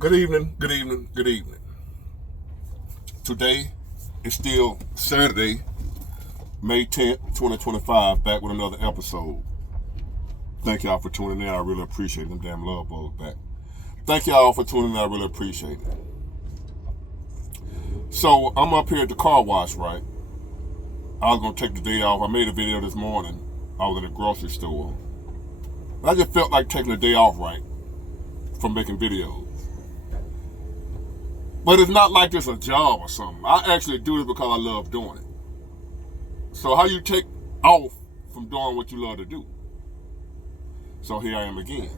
Good evening, good evening, good evening. Today is still Saturday, May 10th, 2025, back with another episode. Thank y'all for tuning in. I really appreciate them damn love bugs back. Thank y'all for tuning in. I really appreciate it. So, I'm up here at the car wash, right? I was going to take the day off. I made a video this morning. I was at a grocery store. I just felt like taking the day off, right, from making videos. But it's not like it's a job or something. I actually do this because I love doing it. So how you take off from doing what you love to do? So here I am again.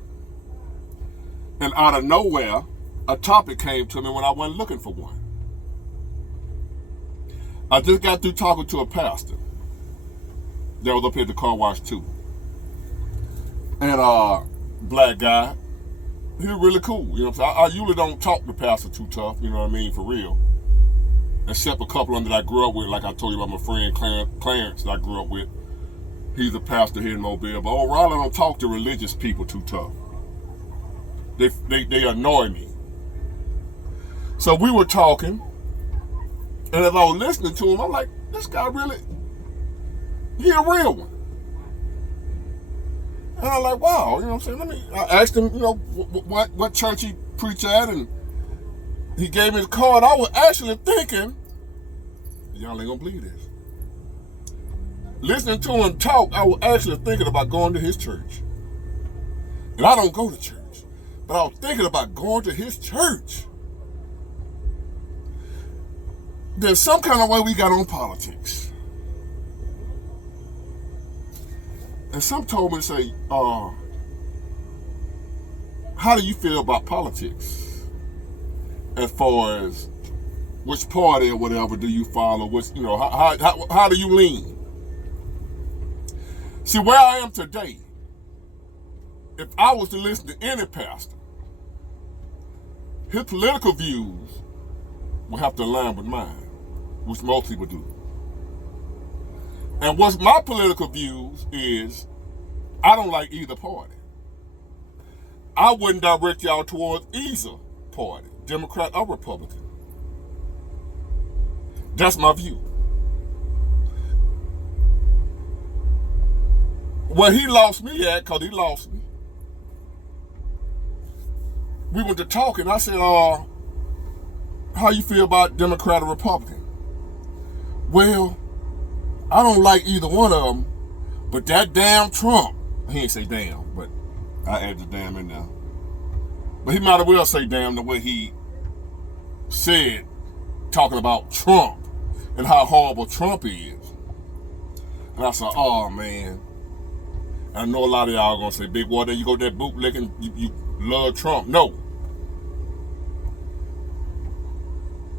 And out of nowhere, a topic came to me when I wasn't looking for one. I just got through talking to a pastor that was up here at the car wash too. And black guy. He was really cool, you know what I'm saying? I usually don't talk to pastor too tough, you know what I mean, for real. Except a couple of them that I grew up with, like I told you about my friend Clarence that I grew up with. He's a pastor here in Mobile. But overall, I don't talk to religious people too tough. They annoy me. So we were talking, and as I was listening to him, I'm like, this guy really, he a real one. And I'm like, wow, you know what I'm saying? I asked him, you know, what church he preached at, and he gave me his card. I was actually thinking, y'all ain't gonna believe this. Listening to him talk, I was actually thinking about going to his church. And I don't go to church, but I was thinking about going to his church. There's some kind of way we got on politics. And some told me to say, how do you feel about politics? As far as which party or whatever do you follow? Which, you know, how do you lean? See, where I am today, if I was to listen to any pastor, his political views will have to align with mine, which most people do. And what's my political views is, I don't like either party. I wouldn't direct y'all towards either party, Democrat or Republican. That's my view. Where he lost me at, because he lost me, we went to talking. I said, how you feel about Democrat or Republican? Well, I don't like either one of them, but that damn Trump, he ain't say damn, but I added the damn in there. But he might as well say damn the way he said, talking about Trump and how horrible Trump is. And I said, oh man, I know a lot of y'all gonna say, big boy, there you go, that bootlicking, you love Trump. No.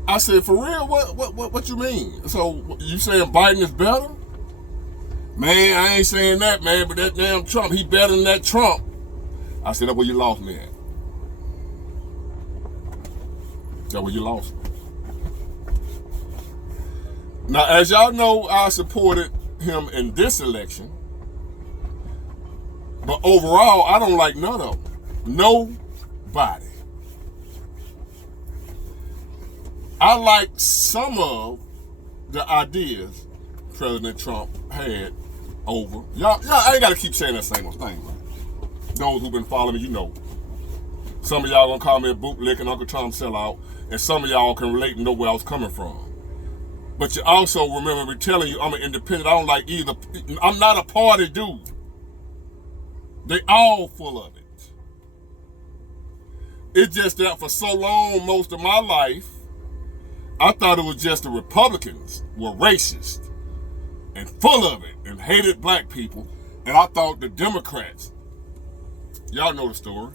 I said, for real, what you mean? So you saying Biden is better? Man, I ain't saying that, man, but that damn Trump, he better than that Trump. I said, that's where you lost me at. That's where you lost me. Now, as y'all know, I supported him in this election, but overall, I don't like none of them. Nobody. I like some of the ideas President Trump had over. Y'all I ain't got to keep saying that same old thing, man. Those who've been following me, you know. Some of y'all gonna call me a bootlick and Uncle Tom sellout, and some of y'all can relate and know where I was coming from. But you also remember me telling you I'm an independent. I don't like either. I'm not a party dude. They all full of it. It's just that for so long, most of my life, I thought it was just the Republicans were racist and full of it and hated black people. And I thought the Democrats, y'all know the story,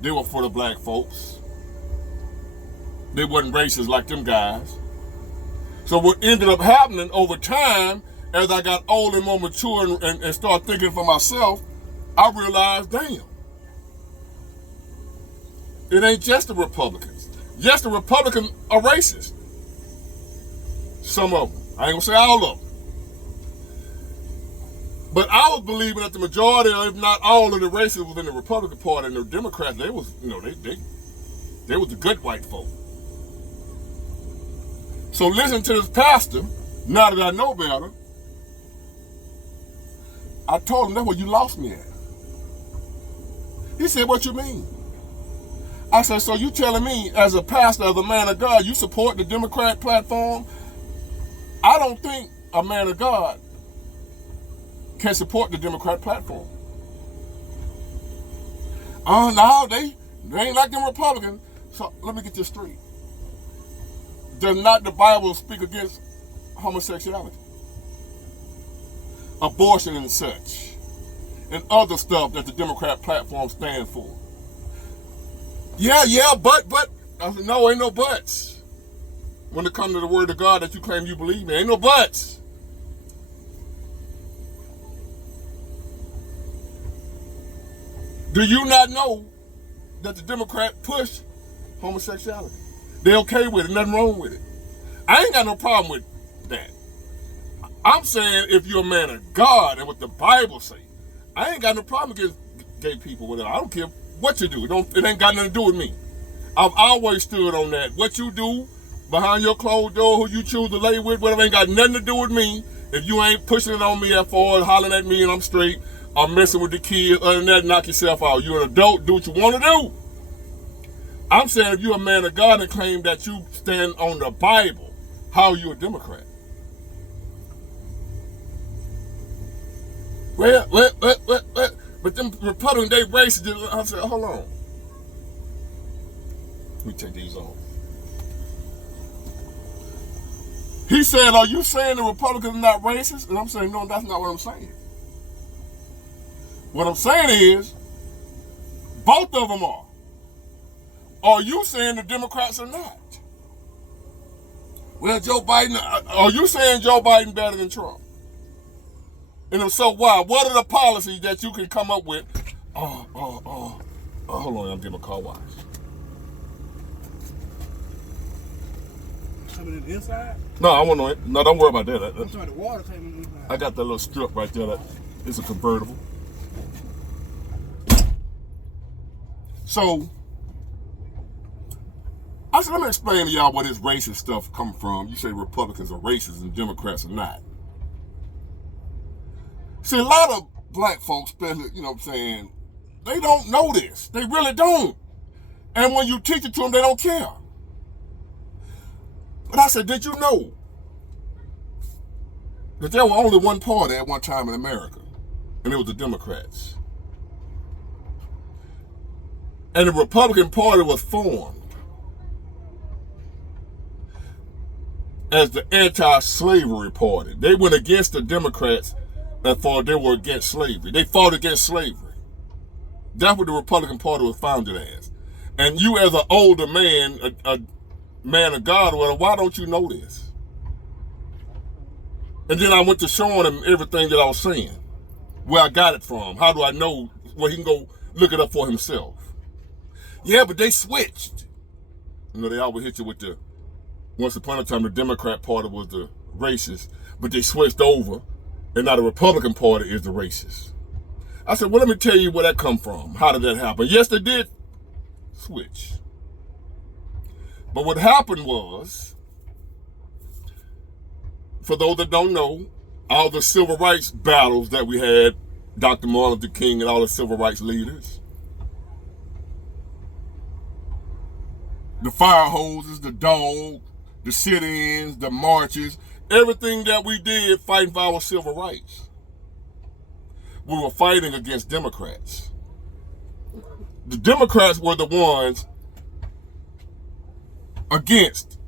they were for the black folks. They wasn't racist like them guys. So what ended up happening over time, as I got older and more mature and started thinking for myself, I realized, damn, it ain't just the Republicans. Yes, the Republicans are racist. Some of them. I ain't gonna say all of them. But I was believing that the majority, if not all of the racists within the Republican Party and the Democrats, they was, you know, They was the good white folk. So listen to this pastor, now that I know better, I told him that's where you lost me at. He said, what you mean? I said, so you telling me as a pastor, as a man of God, you support the Democrat platform? I don't think a man of God can support the Democrat platform. Oh, no, they ain't like them Republicans. So let me get this straight. Does not the Bible speak against homosexuality, abortion and such, and other stuff that the Democrat platform stands for? Yeah, but, I said, no, ain't no buts. When it comes to the word of God that you claim you believe in, ain't no buts. Do you not know that the Democrat push homosexuality? They're okay with it, nothing wrong with it. I ain't got no problem with that. I'm saying if you're a man of God and what the Bible says, I ain't got no problem against gay people with it. I don't care what you do. It ain't got nothing to do with me. I've always stood on that. What you do behind your closed door, who you choose to lay with, whatever, ain't got nothing to do with me. If you ain't pushing it on me at far, hollering at me and I'm straight, or messing with the kids, other than that, knock yourself out. You're an adult, do what you want to do. I'm saying if you're a man of God and claim that you stand on the Bible, how are you a Democrat? Well, but them Republicans, they racist. I said, hold on. Let me take these off. He said, are you saying the Republicans are not racist? And I'm saying, no, that's not what I'm saying. What I'm saying is, both of them are. Are you saying the Democrats are not? Well, Joe Biden, are you saying Joe Biden better than Trump? And if so, why? What are the policies that you can come up with? Hold on, I'm getting my car washed. Coming in the inside? No, I want to. No, don't worry about that. I'm sorry, the water coming in the inside. I got that little strip right there. It's a convertible. So, I said, let me explain to y'all where this racist stuff come from. You say Republicans are racist and Democrats are not. See, a lot of black folks, especially, you know what I'm saying, they don't know this. They really don't. And when you teach it to them, they don't care. But I said, did you know that there was only one party at one time in America, and it was the Democrats? And the Republican Party was formed as the anti-slavery party. They went against the Democrats and they were against slavery. They fought against slavery. That's what the Republican Party was founded as. And you as an older man, a man of God, well, why don't you know this? And then I went to showing him everything that I was saying, where I got it from. How do I know? Well, he can go look it up for himself. Yeah, but they switched. You know, they always hit you with the, once upon a time, the Democrat Party was the racist, but they switched over, and now the Republican Party is the racist. I said, well, let me tell you where that come from. How did that happen? Yes, they did switch. But what happened was, for those that don't know, all the civil rights battles that we had, Dr. Martin Luther King and all the civil rights leaders, the fire hoses, the dog, the sit-ins, the marches, everything that we did fighting for our civil rights, we were fighting against Democrats. The Democrats were the ones against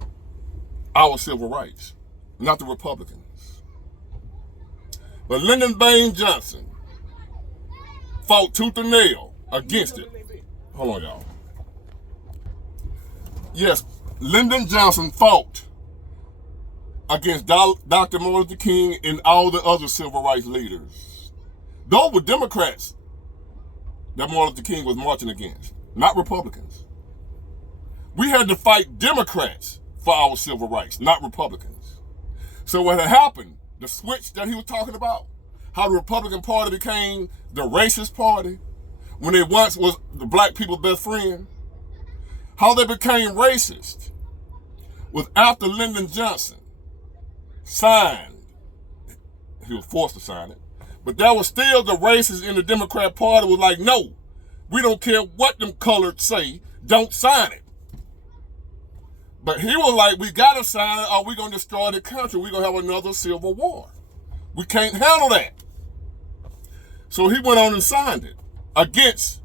our civil rights, not the Republicans. But Lyndon Johnson fought tooth and nail against it. Hold on, y'all. Yes, Lyndon Johnson fought against Dr. Martin Luther King and all the other civil rights leaders. Those were Democrats that Martin Luther King was marching against, not Republicans. We had to fight Democrats for our civil rights, not Republicans. So what had happened, the switch that he was talking about, how the Republican Party became the racist party, when it once was the black people's best friend, How they became racist was after Lyndon Johnson signed, he was forced to sign it, but that was still the racists in the Democrat Party was like, no, we don't care what them colored say, don't sign it. But he was like, we gotta sign it or we're gonna destroy the country. We're gonna have another civil war. We can't handle that. So he went on and signed it against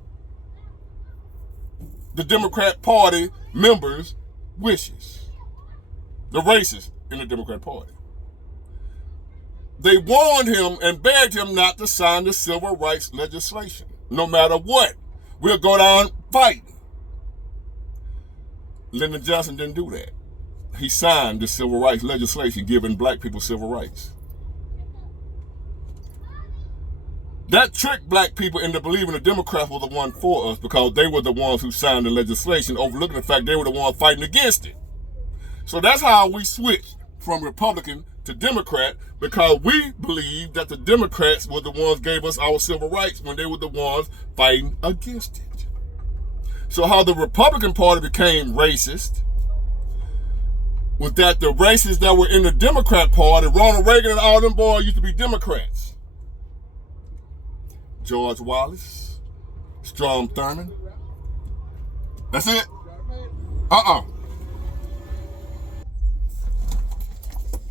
the Democrat Party members' wishes. The racists in the Democrat Party. They warned him and begged him not to sign the civil rights legislation. No matter what, we'll go down fighting. Lyndon Johnson didn't do that. He signed the civil rights legislation giving black people civil rights. That tricked black people into believing the Democrats were the one for us because they were the ones who signed the legislation, overlooking the fact they were the ones fighting against it. So that's how we switched from Republican to Democrat, because we believed that the Democrats were the ones gave us our civil rights when they were the ones fighting against it. So how the Republican Party became racist was that the racists that were in the Democrat Party, Ronald Reagan and all them boys used to be Democrats. George Wallace, Strom Thurmond. That's it? I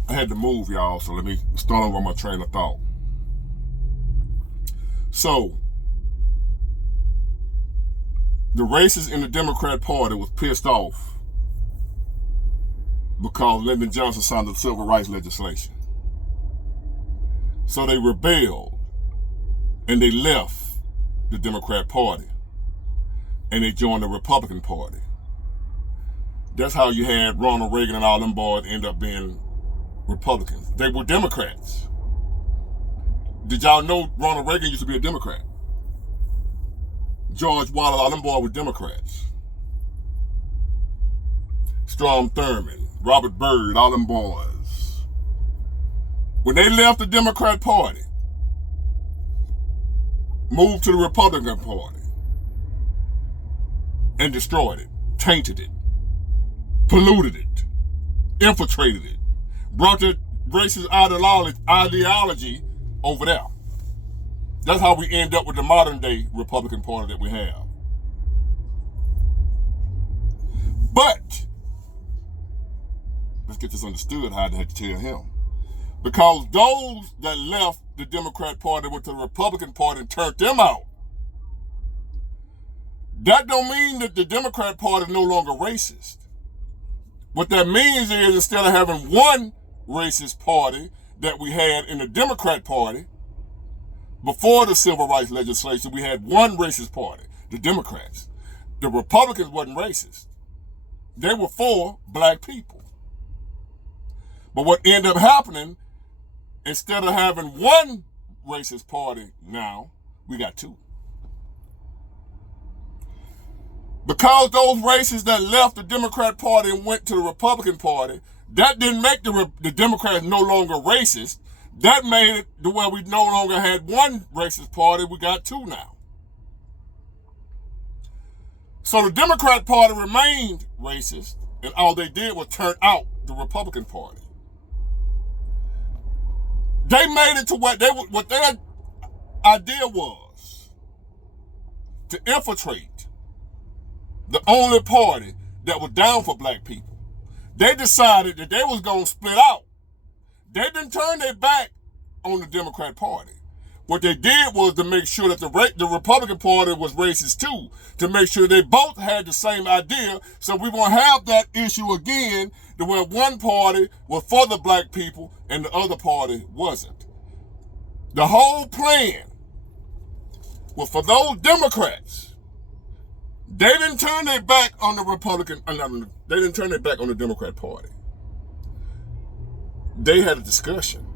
had to move, y'all, so let me start over my train of thought. So, the racists in the Democrat Party was pissed off because Lyndon Johnson signed the civil rights legislation. So they rebelled and they left the Democrat Party and they joined the Republican Party. That's how you had Ronald Reagan and all them boys end up being Republicans. They were Democrats. Did y'all know Ronald Reagan used to be a Democrat? George Wallace, all them boys were Democrats. Strom Thurmond, Robert Byrd, all them boys. When they left the Democrat Party, moved to the Republican Party, and destroyed it, tainted it, polluted it, infiltrated it, brought the racist ideology over there. That's how we end up with the modern day Republican Party that we have. But, let's get this understood how I had to tell him. Because those that left the Democrat Party went to the Republican Party and turned them out, that don't mean that the Democrat Party is no longer racist. What that means is instead of having one racist party that we had in the Democrat Party, before the civil rights legislation, we had one racist party, the Democrats. The Republicans wasn't racist. They were for black people. But what ended up happening, instead of having one racist party now, we got two. Because those racists that left the Democrat Party and went to the Republican Party, that didn't make the Democrats no longer racist. That made it to where we no longer had one racist party, we got two now. So the Democrat Party remained racist, and all they did was turn out the Republican Party. They made it to what their idea was to infiltrate the only party that was down for black people. They decided that they was going to split out. They didn't turn their back on the Democrat Party. What they did was to make sure that the Republican Party was racist too, to make sure they both had the same idea, so we won't have that issue again, to where one party was for the black people and the other party wasn't. The whole plan was for those Democrats. They didn't turn their back on the they didn't turn their back on the Democrat Party. They had a discussion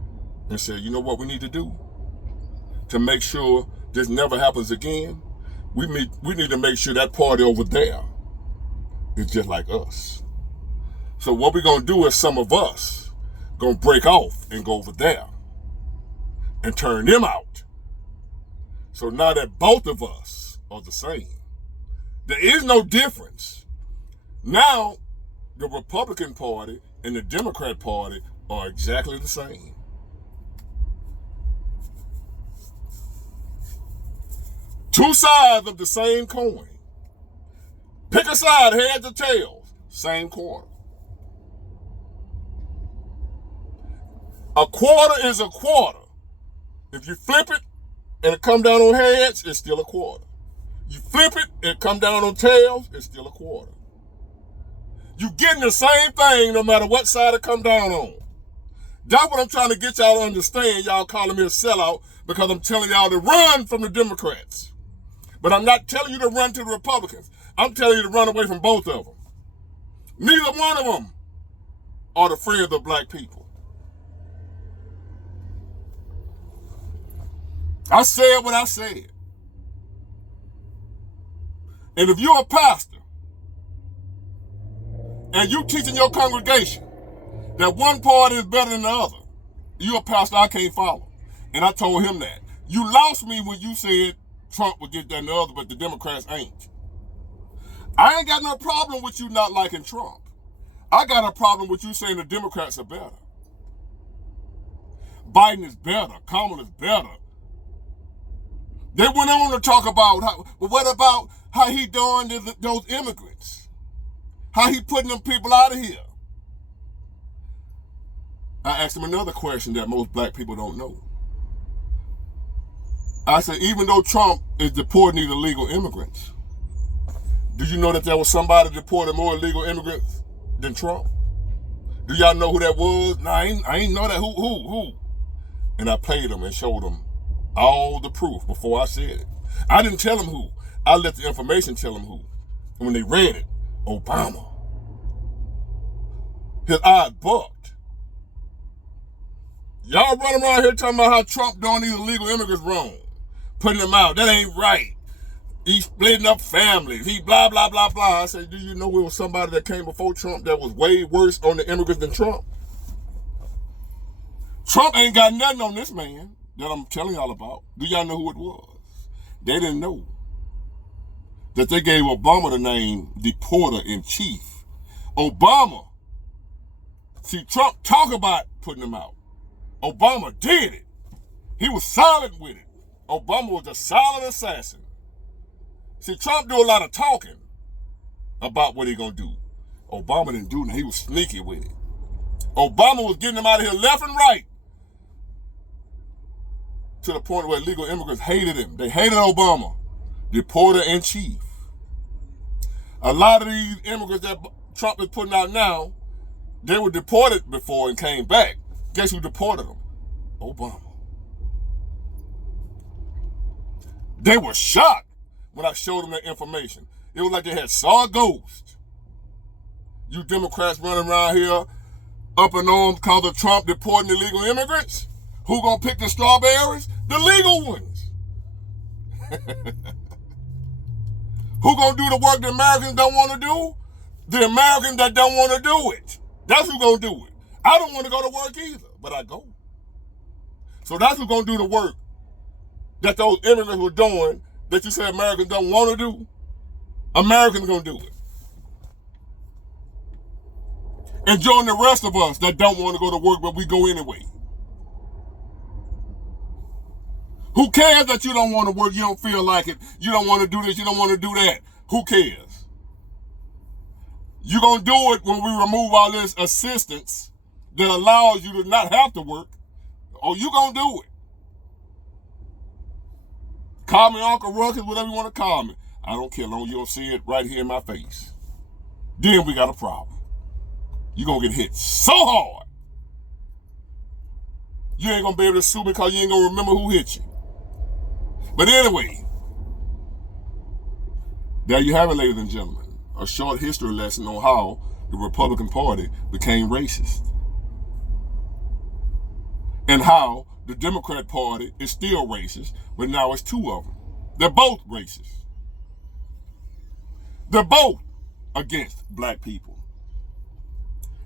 and said, you know what we need to do to make sure this never happens again? We need to make sure that party over there is just like us. So what we're going to do is some of us going to break off and go over there and turn them out. So now that both of us are the same, there is no difference Now, the Republican Party and the Democrat Party are exactly the same. Two sides of the same coin. Pick a side, heads or tails, same quarter. A quarter is a quarter. If you flip it and it come down on heads, it's still a quarter. You flip it and it come down on tails, it's still a quarter. You getting the same thing no matter what side it come down on. That's what I'm trying to get y'all to understand. Y'all calling me a sellout because I'm telling y'all to run from the Democrats. But I'm not telling you to run to the Republicans. I'm telling you to run away from both of them. Neither one of them are the friends of black people. I said what I said. And if you're a pastor and you teaching your congregation that one party is better than the other, you're a pastor I can't follow. And I told him that. You lost me when you said Trump would get that and the other, but the Democrats ain't. I ain't got no problem with you not liking Trump. I got a problem with you saying the Democrats are better. Biden is better. Kamala is better. They went on to talk about, but what about how he doing those immigrants? How he putting them people out of here? I asked him another question that most black people don't know. I said, even though Trump is deporting these illegal immigrants, do you know that there was somebody deporting more illegal immigrants than Trump? Do y'all know who that was? No, I ain't know that. Who? And I played them and showed them all the proof before I said it. I didn't tell them who. I let the information tell them who. And when they read it, Obama. His eyes bucked. Y'all running around here talking about how Trump doing these illegal immigrants wrong. Putting them out. That ain't right. He's splitting up families. He blah, blah, blah, blah. I said, do you know it was somebody that came before Trump that was way worse on the immigrants than Trump? Trump ain't got nothing on this man that I'm telling y'all about. Do y'all know who it was? They didn't know that they gave Obama the name Deporter-in-Chief. Obama. See, Trump talk about putting them out. Obama did it. He was silent with it. Obama was a silent assassin. See, Trump do a lot of talking about what he gonna do. Obama didn't do nothing. He was sneaky with it. Obama was getting them out of here left and right to the point where illegal immigrants hated him. They hated Obama. Deporter-in-Chief. A lot of these immigrants that Trump is putting out now, they were deported before and came back. Guess who deported them? Obama. They were shocked when I showed them that information. It was like they had saw a ghost. You Democrats running around here up in arms because of Trump deporting illegal immigrants? Who gonna pick the strawberries? The legal ones. Who gonna do the work the Americans don't want to do? The Americans that don't want to do it. That's who gonna do it. I don't want to go to work either, but I go. So that's who's gonna do the work that those immigrants were doing that you say Americans don't want to do. Americans gonna do it. And join the rest of us that don't want to go to work, but we go anyway. Who cares that you don't want to work, you don't feel like it, you don't want to do this, you don't want to do that? Who cares? You're going to do it when we remove all this assistance that allows you to not have to work, or you going to do it. Call me Uncle Ruckus, whatever you want to call me. I don't care, long as you don't see it right here in my face. Then we got a problem. You're going to get hit so hard. You ain't going to be able to sue me because you ain't going to remember who hit you. But anyway, there you have it, ladies and gentlemen. A short history lesson on how the Republican Party became racist. And how the Democrat Party is still racist, but now it's two of them. They're both racist. They're both against black people.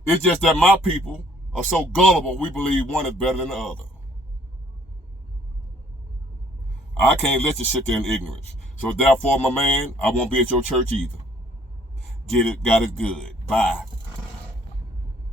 It's just that my people are so gullible, we believe one is better than the other. I can't let you sit there in ignorance. So therefore, my man, I won't be at your church either. Got it good. Bye.